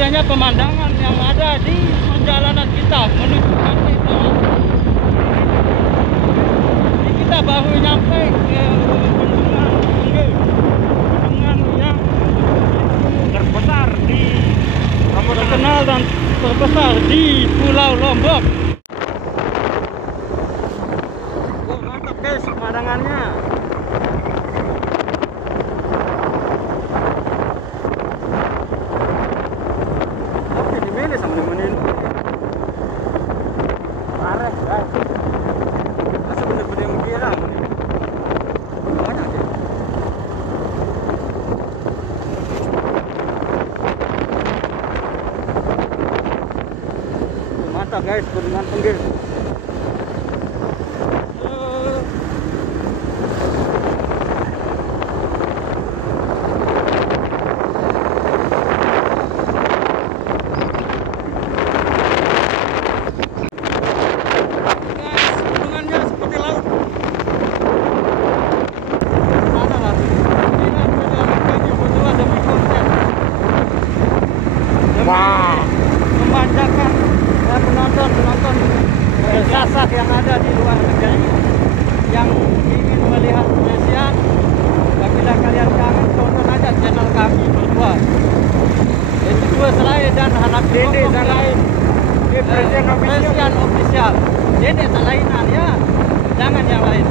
indahnya pemandangan yang ada di perjalanan kita menuju pantai Toa. Ini kita baru nyampe ke bendungan Pengge, bendungan yang Terbesar di terkenal dan terbesar di Pulau Lombok. Oh, mantap guys pemandangannya. Tapi di mana sama nemenin? Marek guys. Masa bener-bener mengira ini. Banyak deh. Mantap guys, bendungan Pengge. Wah, Memanjakan penonton sasak yang ada di luar negeri yang ingin melihat Malaysia. Apabila kalian kangen, tonton aja channel kami berdua. Itu dua Selai dan Anak Dede Selai. Presiden official. Dede Selainan ya, jangan yang lain.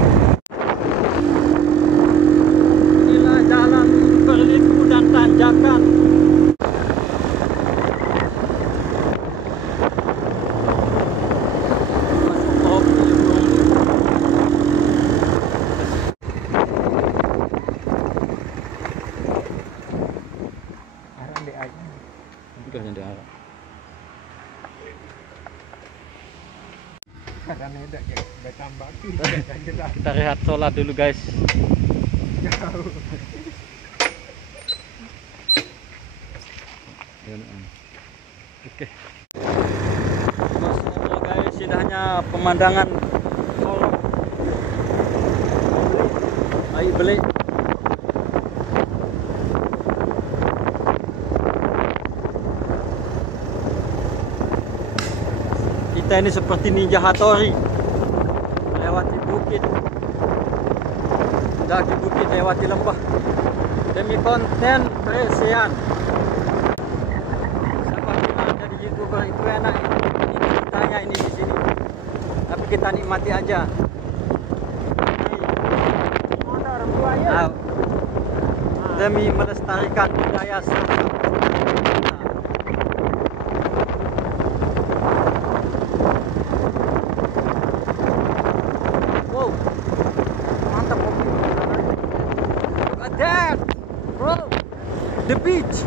Inilah jalan berliku dan tanjakan. Udah diarah. Kita rehat sholat dulu guys. Oke. Masya guys, indahnya pemandangan Solok. Ayo beli. Kita ini seperti ninja Hattori, melewati bukit, mendaki bukit, lewati lembah demi konten presian. Siapa bilang jadi YouTuber itu enak? Ini ditanya ini di sini, tapi kita nikmati aja. Nah, demi melestarikan budaya Sasak. That, bro, the beach.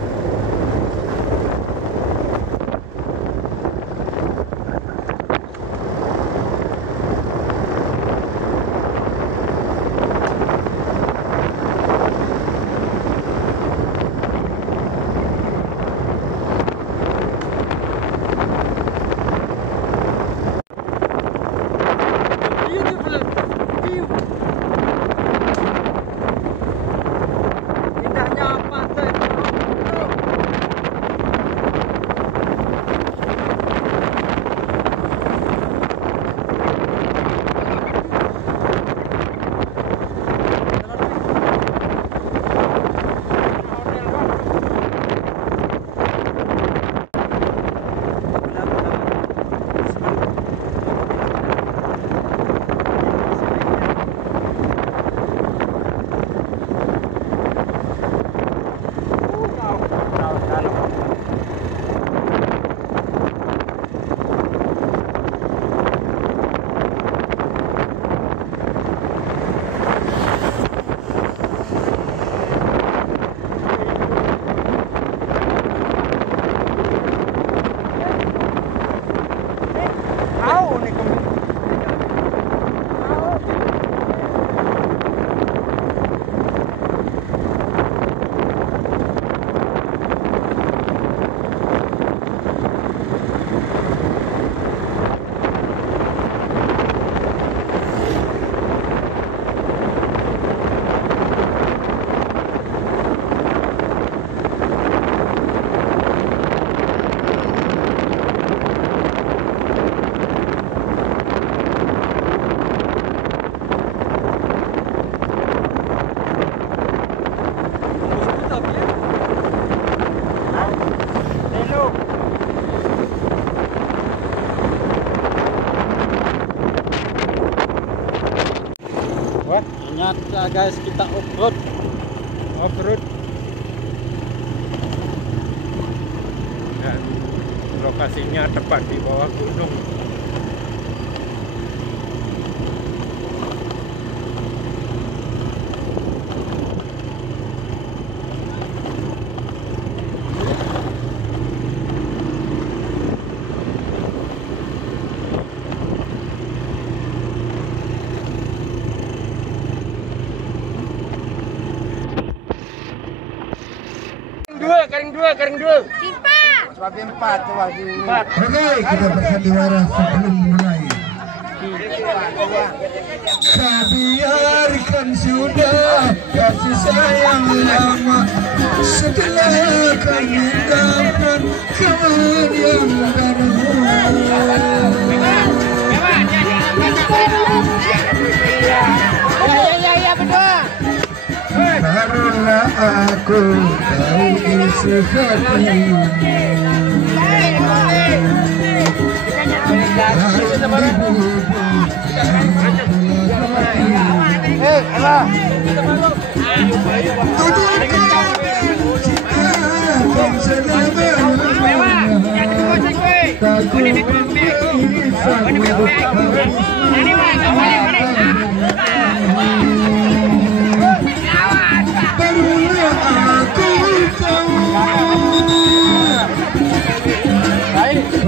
Ternyata guys, kita off-road. Dan lokasinya tepat di bawah gunung. Kering dua. Sebagai 4 coba di 4. Oke, kita bersandiwara sebelum mulai. Biarkan sudah kasih sayang lama setelah kau meninggalkan kawan yang baru. Ya betul. Barulah aku tahu isi hatimu.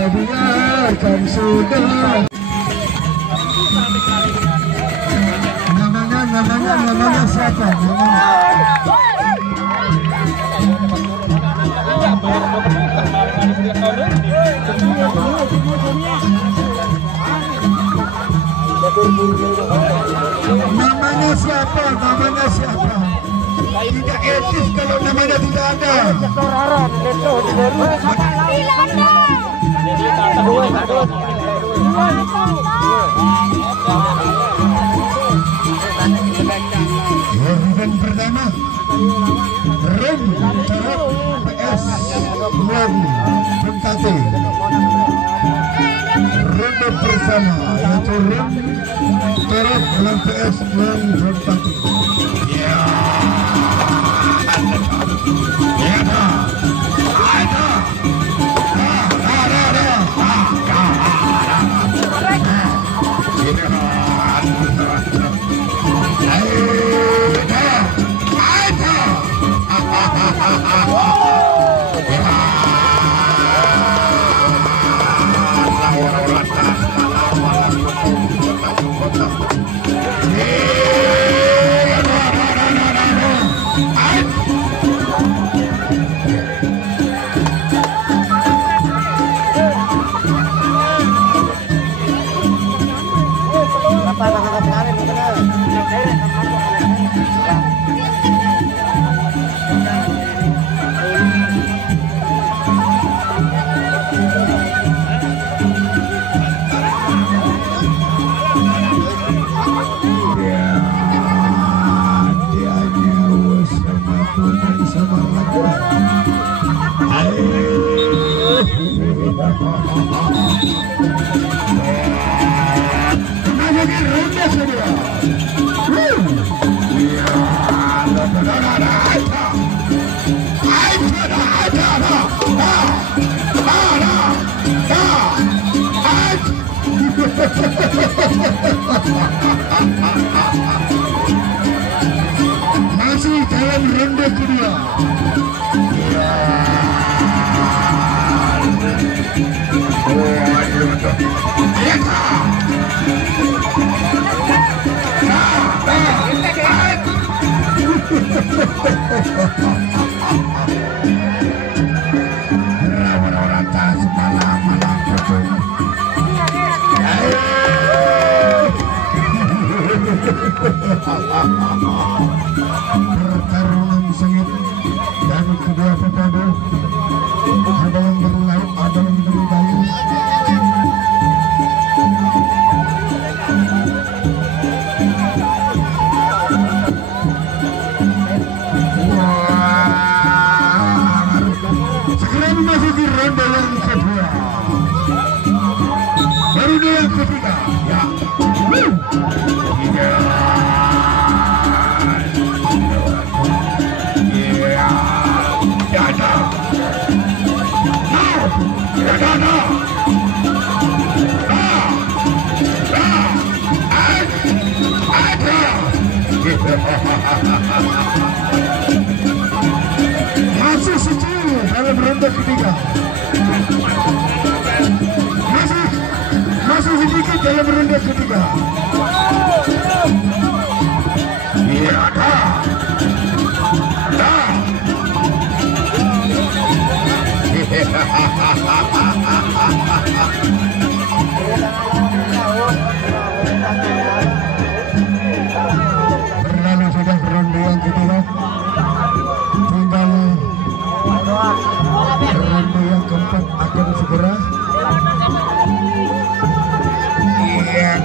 Biarkan sudah. Namanya siapa? Namanya siapa? Tidak etis kalau namanya tidak ada. Event pertama Rem Terap PS Buang Bengkati. Ronde bersama yaitu Rem Terap dengan PS Buang Bengkati. Ya, masih dalam ronde kedua. Pertarungan sengit dan kedua pepadu, ada yang berlaut, ada yang berdaya. Segera memasuki ronde yang kedua. Ronde yang ketiga. Ya. Masih secil dalam ronde ketiga. Masih sedikit dalam ronde ketiga. Iya, berlalu sudah ronde yang ketiga. Tinggal ronde yang keempat akan segera. Iya,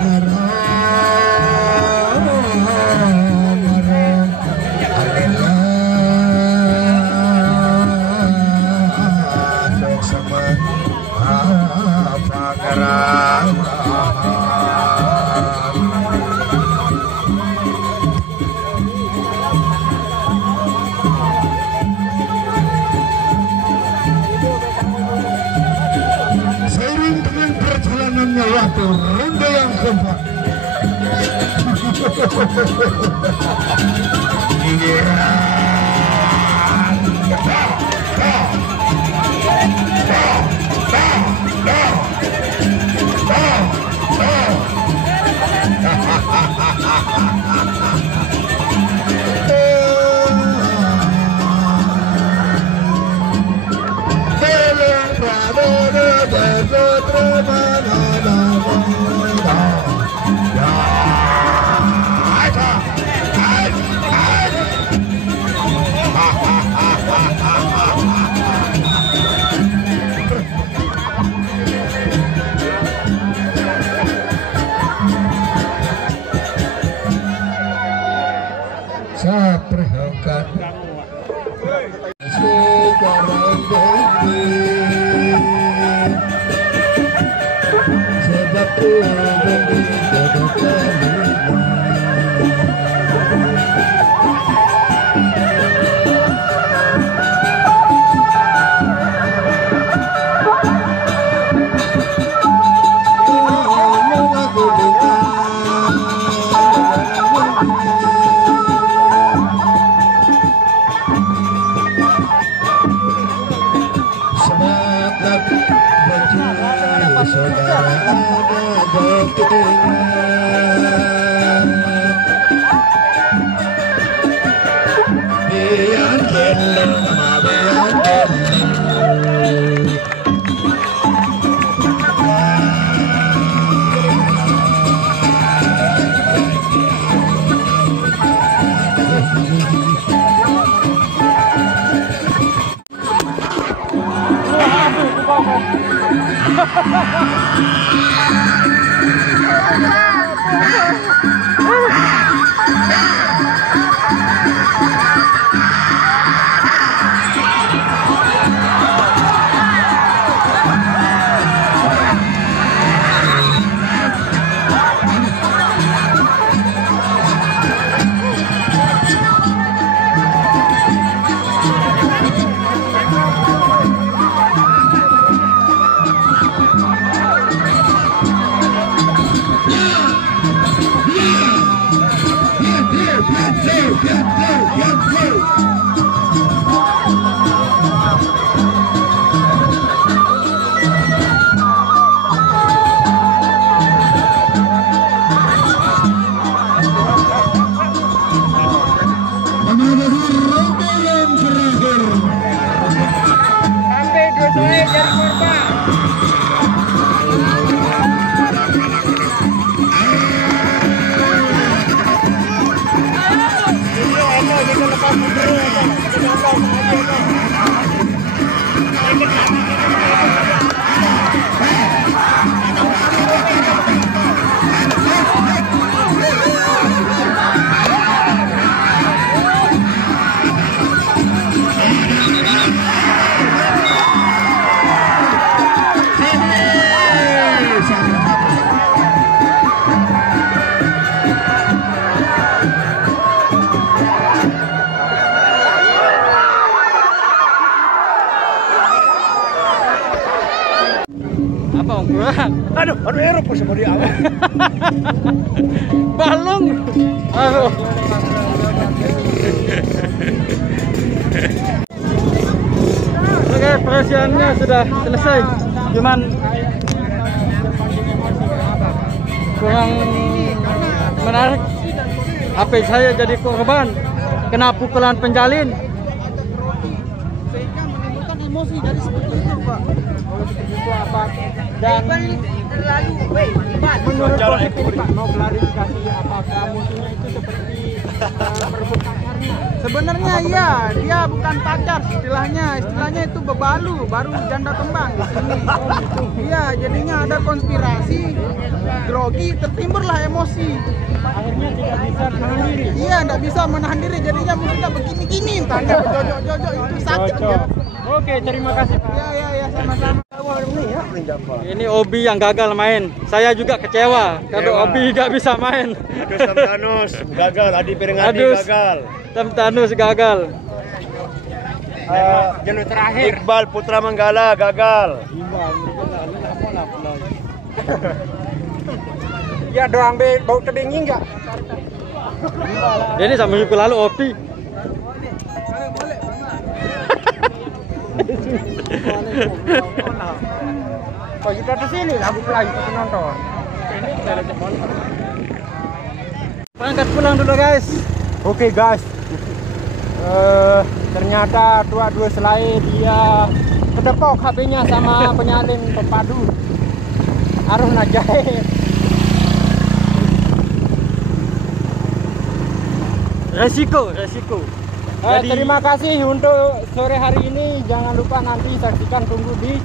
seiring dengan perjalanannya waktu ronde yang keempat. Saya perhatikan sekarang ini sebab Bang kurang. Aduh Eropa sama dia. Balung. Aduh. Oke, persiapannya sudah selesai. Cuman kurang menarik. HP saya jadi korban kena pukulan penjalin. Sehingga menimbulkan emosi dari seperti itu, Pak. Dan Terlalu, menurut posisi Pak mau klarifikasi apakah musuhnya itu seperti merebutkan karena sebenarnya iya, dia bukan pacar istilahnya itu bebalu, baru janda kembang di sini. Iya, jadinya ada konspirasi, grogi, tertimburlah emosi. akhirnya tidak bisa menahan diri. Iya, tidak bisa menahan diri, jadinya musuhnya begini-gini, tanda jojok-jojok itu sakit ya. Oke, terima kasih Pak. Iya, sama-sama. Ini Obi yang gagal main. Saya juga kecewa kalau Obi gak bisa main. Sam Thanos gagal, Adi Peringati Aduh. gagal. Sam Thanos gagal. Jalur terakhir Iqbal Putra Manggala gagal. Ya doang bau tebing enggak? Ini sama minggu lalu Obi. Kok kita di sini lagu lagi penonton. Berangkat pulang dulu guys. Oke guys. Ternyata dua selai dia kedepok HP-nya sama penyalin pepadu. Harus najahit. Resiko. Terima kasih untuk sore hari ini. Jangan lupa nanti saksikan, tunggu di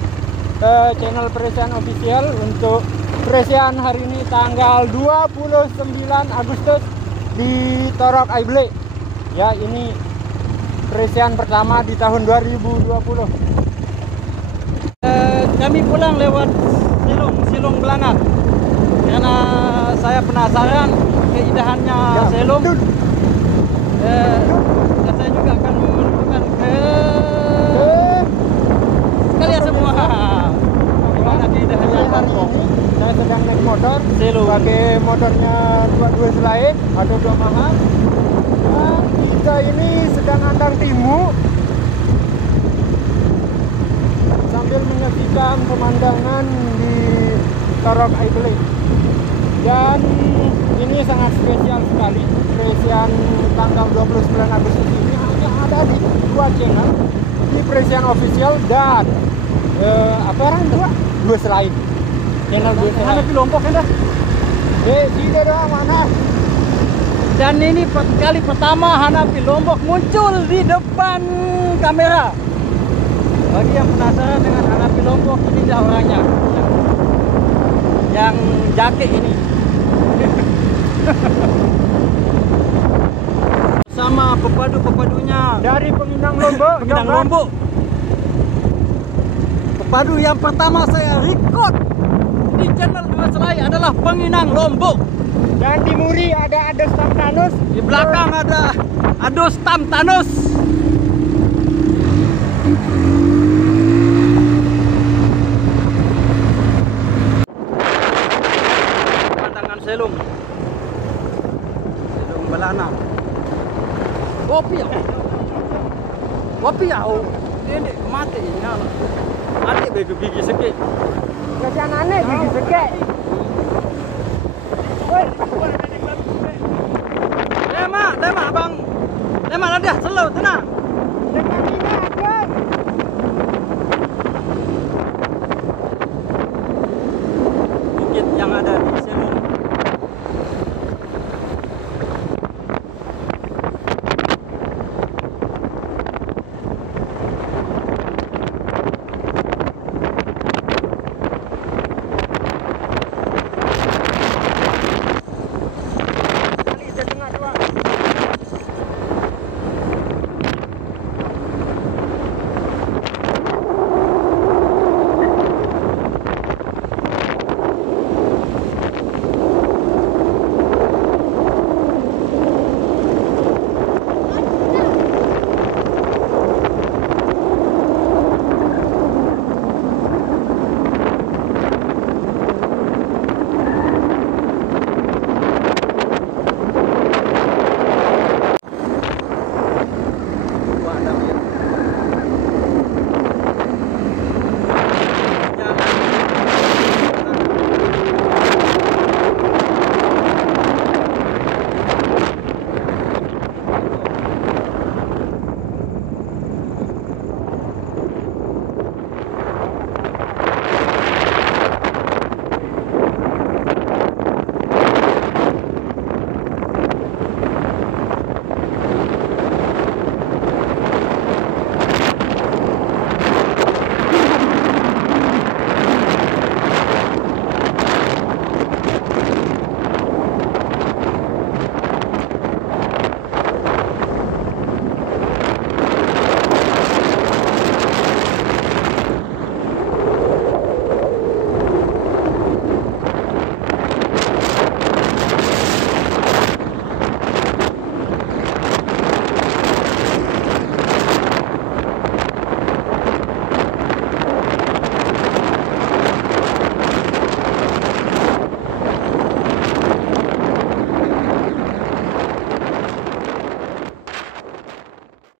channel Presian Official untuk Presian hari ini tanggal 29 Agustus di Torok Aible. Ya, ini Presian pertama di tahun 2020. Kami pulang lewat Silung Belangat karena saya penasaran keindahannya Silung. Dan saya juga akan menunjukkan ke kalian semua bagaimana keindahannya Silung. Saya sedang naik motor, pakai motornya 22 selai atau 2 mahal. Nah, kita ini sedang andang timu sambil menyaksikan pemandangan di Torok Aible. Dan ini sangat spesial sekali. Presian tanggal 29 Agustus ini hanya ada di 2 channel, di Presian Official dan dua selain channel 2 selain. Hanapi Lombok kan dah. Tidak dong, mana? Dan ini kali pertama Hanapi Lombok muncul di depan kamera. Bagi yang penasaran dengan Hanapi Lombok, ini dia orangnya yang jaket ini. Sama pepadu-pepadunya Dari Peminang Lombok. Peminang Lombok. Pepadu yang pertama saya record di channel 2 Selai adalah Penginang Lombok. Dan di Muri ada Ados Tam Thanos. Di belakang ada Ados Tam Thanos. Pemandangan Silung Belana. Kopi ya. Ini mati nyala. Adik begi sekit. Kejanane gigi sekek. Lema abang. Lema lah dia, slow tenang. Dekat ini